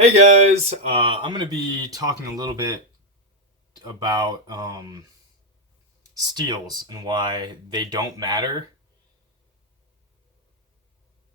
Hey guys, I'm going to be talking a little bit about steals and why they don't matter,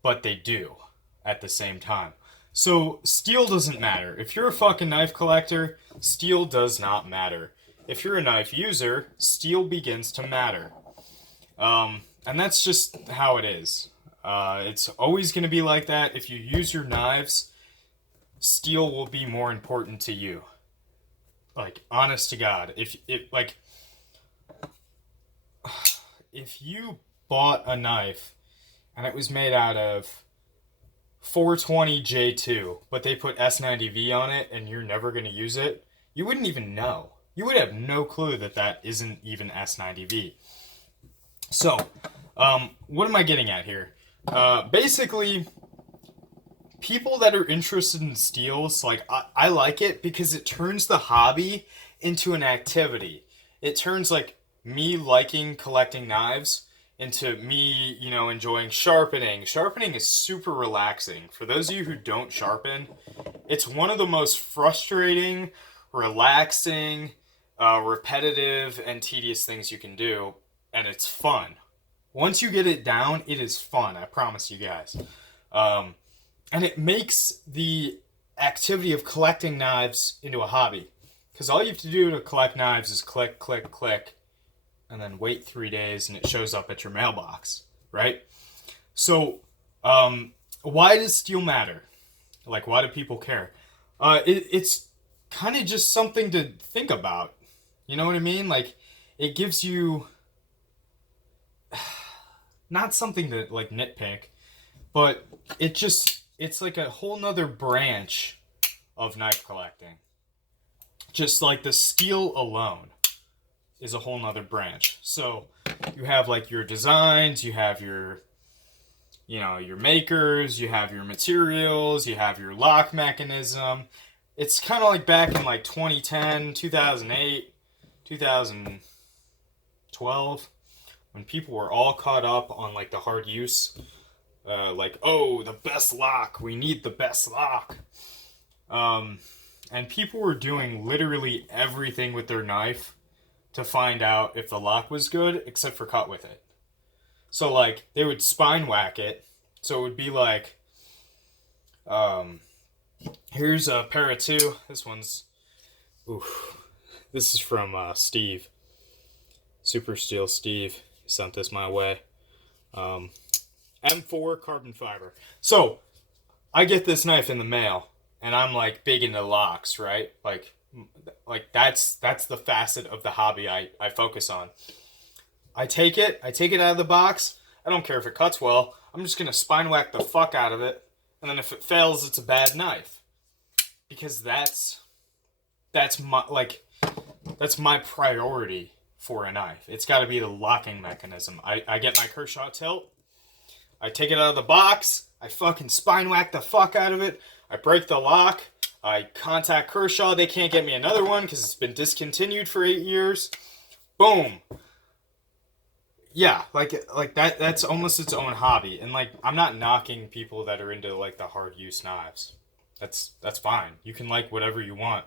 but they do at the same time. So, steel doesn't matter. If you're a fucking knife collector, steel does not matter. If you're a knife user, steel begins to matter. And that's just how it is. It's always going to be like that. If you use your knives, steel will be more important to you. Like, honest to God, if you bought a knife and it was made out of 420 J2, but they put S90V on it and you're never going to use it, you wouldn't even know. You would have no clue that that isn't even S90V. So, what am I getting at here? Basically, people that are interested in steels, like, I like it because it turns the hobby into an activity. It turns, like, me liking collecting knives into me, enjoying sharpening. Sharpening is super relaxing. For those of you who don't sharpen, it's one of the most frustrating, relaxing, repetitive, and tedious things you can do, and it's fun. Once you get it down, it is fun. I promise you guys. Um, and it makes the activity of collecting knives into a hobby. Because all you have to do to collect knives is click, click, click, and then wait 3 days and it shows up at your mailbox, right? So, why does steel matter? Like, why do people care? It's kind of just something to think about. You know what I mean? Like, it gives you not something to, like, nitpick, but it's like a whole nother branch of knife collecting. Just like the steel alone is a whole nother branch. So you have like your designs, you have your makers, you have your materials, you have your lock mechanism. It's kind of like back in like 2010, 2008, 2012 when people were all caught up on like the hard use, like, oh, the best lock, we need the best lock. Um, and people were doing literally everything with their knife to find out if the lock was good, except for cut with it. So, like, they would spine whack it. So it would be like, um, here's a pair of two. This one's, oof. This is from Steve, Super Steel Steve. He sent this my way. Um, M4 carbon fiber. So I get this knife in the mail, and I'm like big into locks, right? Like that's the facet of the hobby I focus on. I take it out of the box. I don't care if it cuts well. I'm just gonna spine whack the fuck out of it, and then if it fails, it's a bad knife because that's my that's my priority for a knife. It's got to be the locking mechanism. I get my Kershaw tilt. I take it out of the box. I fucking spine whack the fuck out of it. I break the lock. I contact Kershaw. They can't get me another one because it's been discontinued for 8 years. Boom. Yeah, like that. That's almost its own hobby. And like, I'm not knocking people that are into like the hard use knives. That's fine. You can like whatever you want.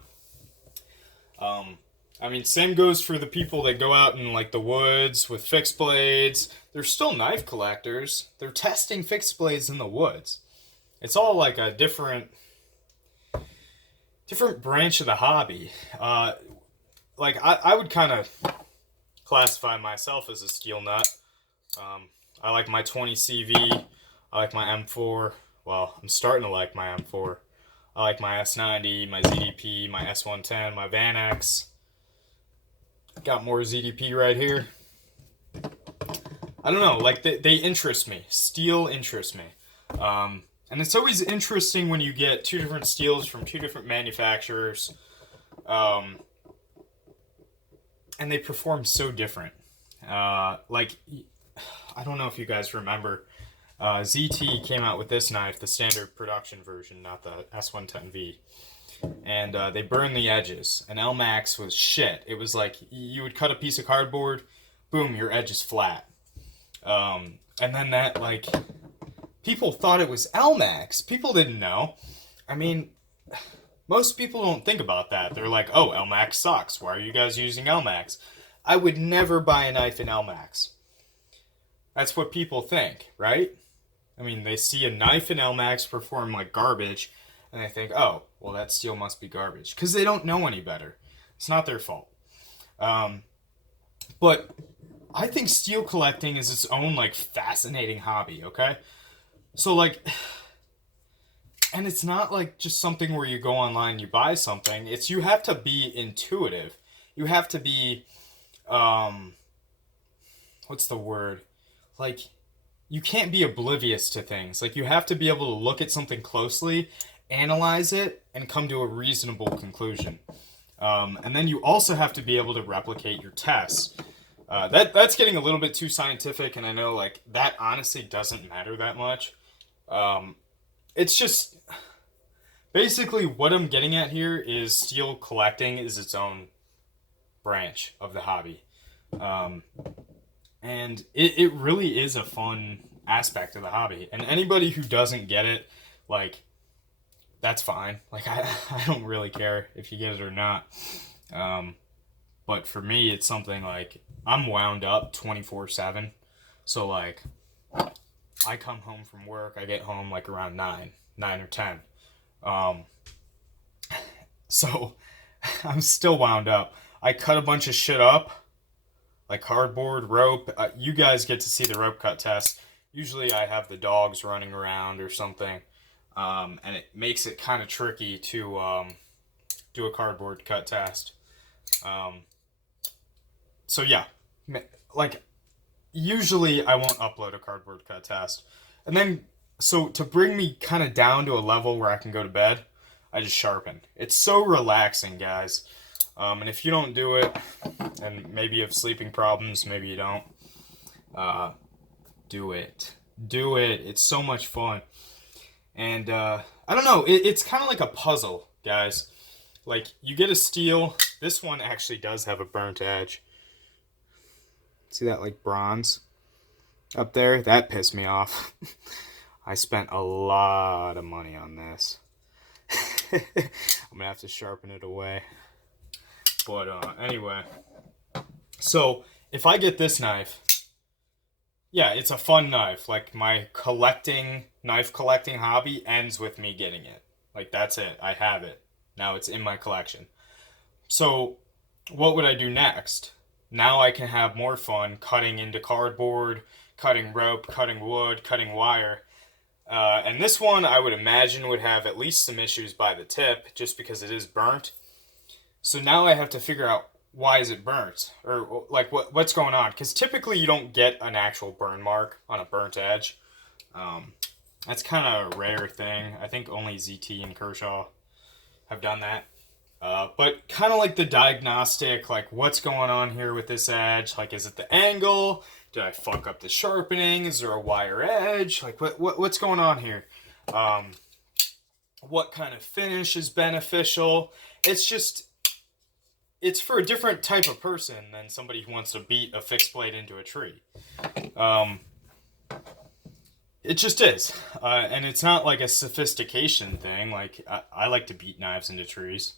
Um, I mean, same goes for the people that go out in like the woods with fixed blades. They're still knife collectors. They're testing fixed blades in the woods. It's all like a different branch of the hobby. I would kind of classify myself as a steel nut. I like my 20 CV. I like my M4. Well, I'm starting to like my M4. I like my S90, my ZDP, my S110, my Van X. Got more ZDP right here. I don't know, like they interest me. Steel interests me. And it's always interesting when you get two different steels from two different manufacturers, um, and they perform so different. Like, I don't know if you guys remember, ZT came out with this knife, the standard production version, not the S110V. And they burned the edges. And LMAX was shit. It was like you would cut a piece of cardboard, boom, your edge is flat. And then that, like, people thought it was LMAX. People didn't know. I mean, most people don't think about that. They're like, oh, LMAX sucks. Why are you guys using LMAX? I would never buy a knife in LMAX. That's what people think, right? I mean, they see a knife in LMAX perform like garbage, and they think, oh, well, that steel must be garbage. Because they don't know any better. It's not their fault. But I think steel collecting is its own, like, fascinating hobby, okay? So, like, and it's not like just something where you go online and you buy something. It's you have to be intuitive. You have to be, what's the word? Like, you can't be oblivious to things. Like, you have to be able to look at something closely, analyze it, and come to a reasonable conclusion. And then you also have to be able to replicate your tests. That's getting a little bit too scientific, and I know, like, that honestly doesn't matter that much. It's just basically what I'm getting at here is steel collecting is its own branch of the hobby. And it really is a fun aspect of the hobby. And anybody who doesn't get it, like, that's fine. Like, I don't really care if you get it or not. But for me, it's something like, I'm wound up 24/7. So, like, I come home from work, I get home, like, around 9 or 10. So, I'm still wound up. I cut a bunch of shit up, like cardboard, rope. You guys get to see the rope cut test. Usually I have the dogs running around or something. And it makes it kind of tricky to do a cardboard cut test. So yeah, like, usually I won't upload a cardboard cut test. And then, so to bring me kind of down to a level where I can go to bed, I just sharpen. It's so relaxing, guys. And if you don't do it, and maybe you have sleeping problems, maybe you don't, do it. Do it. It's so much fun. And I don't know, it's kind of like a puzzle, guys. Like, you get a steel. This one actually does have a burnt edge. See that, like, bronze up there? That pissed me off. I spent a lot of money on this. I'm gonna have to sharpen it away. But anyway, so if I get this knife, yeah, it's a fun knife. Like, my knife collecting hobby ends with me getting it. Like, that's it. I have it. Now it's in my collection. So what would I do next? Now I can have more fun cutting into cardboard, cutting rope, cutting wood, cutting wire. And this one, I would imagine, would have at least some issues by the tip, just because it is burnt. So now I have to figure out, why is it burnt? Or, like, what's going on? Because typically you don't get an actual burn mark on a burnt edge. That's kind of a rare thing. I think only ZT and Kershaw have done that. But kind of like the diagnostic, like, what's going on here with this edge? Like, is it the angle? Did I fuck up the sharpening? Is there a wire edge? Like, what's going on here? What kind of finish is beneficial? It's for a different type of person than somebody who wants to beat a fixed blade into a tree. It just is. And it's not like a sophistication thing. Like, I like to beat knives into trees.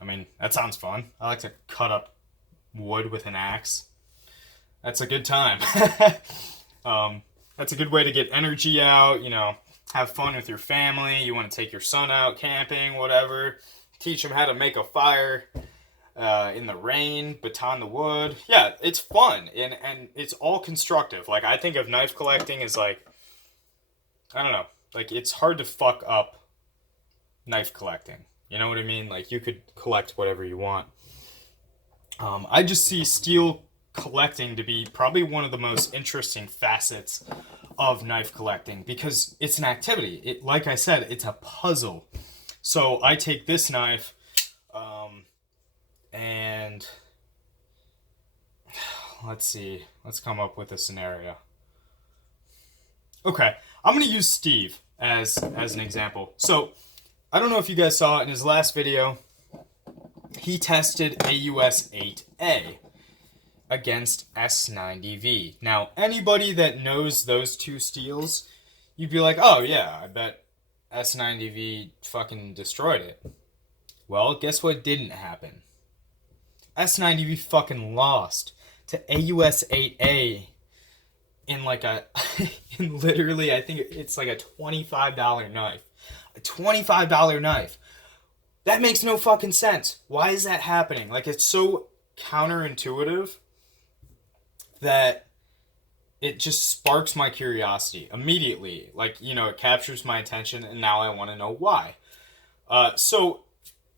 I mean, that sounds fun. I like to cut up wood with an axe. That's a good time. That's a good way to get energy out, have fun with your family. You want to take your son out camping, whatever. Teach him how to make a fire in the rain, baton the wood. Yeah, it's fun, and it's all constructive. Like, I think of knife collecting as, like, I don't know, like, it's hard to fuck up knife collecting. You know what I mean? Like, you could collect whatever you want. I just see steel collecting to be probably one of the most interesting facets of knife collecting, because it's an activity. Like I said, it's a puzzle. So I take this knife, and let's see. Let's come up with a scenario. Okay, I'm going to use Steve as an example. So I don't know if you guys saw it in his last video. He tested AUS 8A against S90V. Now, anybody that knows those two steels, you'd be like, oh yeah, I bet S90V fucking destroyed it. Well, guess what didn't happen? S90V fucking lost to AUS 8A in like a, in literally, I think it's like a $25 knife. A $25 knife. That makes no fucking sense. Why is that happening? Like, it's so counterintuitive that it just sparks my curiosity immediately. Like, you know, it captures my attention, and now I want to know why. So,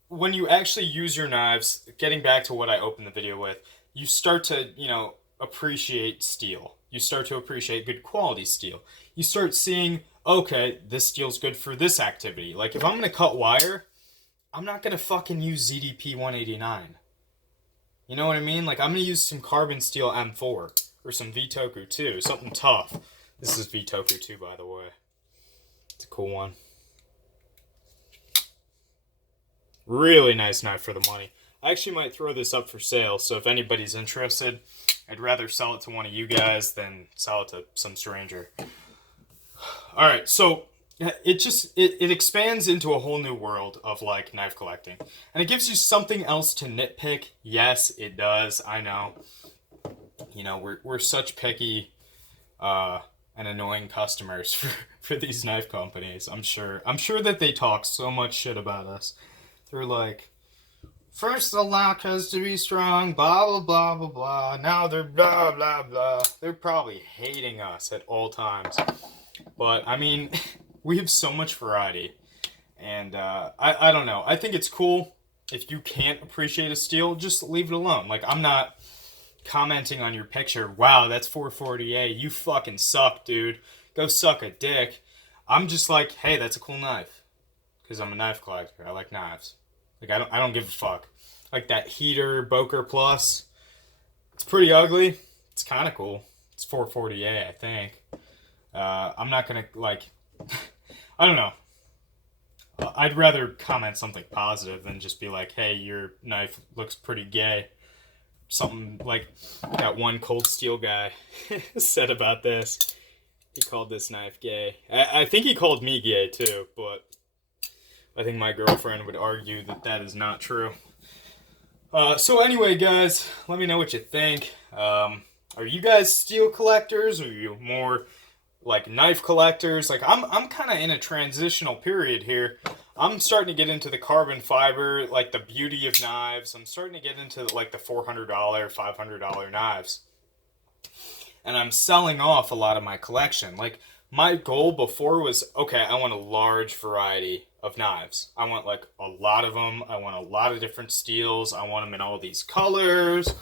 when you actually use your knives, getting back to what I opened the video with, you start to, you know, appreciate steel. You start to appreciate good quality steel. You start seeing, okay, this steel's good for this activity. Like, if I'm going to cut wire, I'm not going to fucking use ZDP 189. You know what I mean? Like, I'm going to use some carbon steel M4 or some Vitoku 2, something tough. This is Vitoku 2, by the way. It's a cool one. Really nice knife for the money. I actually might throw this up for sale, so if anybody's interested, I'd rather sell it to one of you guys than sell it to some stranger. Alright, so it expands into a whole new world of, like, knife collecting. And it gives you something else to nitpick. Yes, it does. I know. You know, we're such picky and annoying customers for these knife companies. I'm sure that they talk so much shit about us. They're like, first the lock has to be strong, blah, blah, blah, blah, blah. Now they're blah, blah, blah. They're probably hating us at all times. But, I mean, we have so much variety. And I don't know. I think it's cool. If you can't appreciate a steel, just leave it alone. Like, I'm not commenting on your picture, wow, that's 440A. You fucking suck, dude. Go suck a dick. I'm just like, hey, that's a cool knife. Because I'm a knife collector. I like knives. Like, I don't give a fuck. Like that heater Boker Plus. It's pretty ugly. It's kind of cool. It's 440A, I think. I'm not gonna, like, I don't know. I'd rather comment something positive than just be like, hey, your knife looks pretty gay. Something like that one Cold Steel guy said about this. He called this knife gay. I think he called me gay too, but I think my girlfriend would argue that that is not true. So anyway, guys, let me know what you think. Are you guys steel collectors? Or are you more like knife collectors? Like, I'm kind of in a transitional period here. I'm starting to get into the carbon fiber, like the beauty of knives. I'm starting to get into like the $400, $500 knives. And I'm selling off a lot of my collection. Like, my goal before was, okay, I want a large variety of knives. I want like a lot of them. I want a lot of different steels. I want them in all these colors.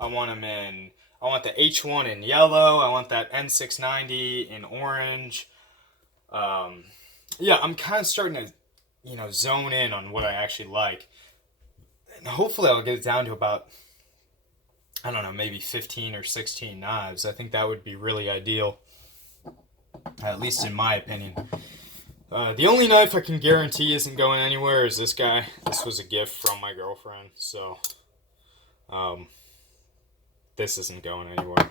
I want the H1 in yellow. I want that N690 in orange. Yeah, I'm kind of starting to, you know, zone in on what I actually like. And hopefully I'll get it down to about, I don't know, maybe 15 or 16 knives. I think that would be really ideal. At least in my opinion. The only knife I can guarantee isn't going anywhere is this guy. This was a gift from my girlfriend, so this isn't going anywhere.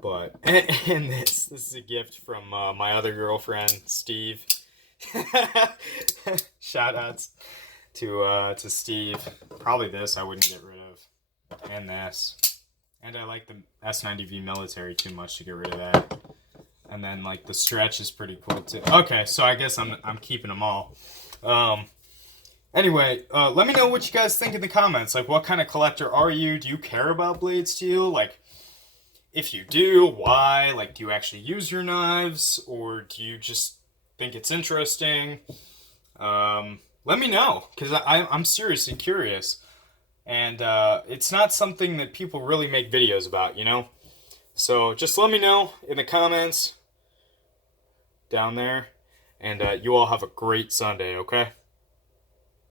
But and this is a gift from my other girlfriend, Steve. Shoutouts to Steve. Probably this I wouldn't get rid of, and this. And I like the S90V military too much to get rid of that. And then, like, the stretch is pretty cool, too. Okay, so I guess I'm keeping them all. Anyway, let me know what you guys think in the comments. Like, what kind of collector are you? Do you care about blade steel? Like, if you do, why? Like, do you actually use your knives? Or do you just think it's interesting? Let me know, because I'm seriously curious. And it's not something that people really make videos about, you know? So just let me know in the comments down there. And you all have a great Sunday, okay?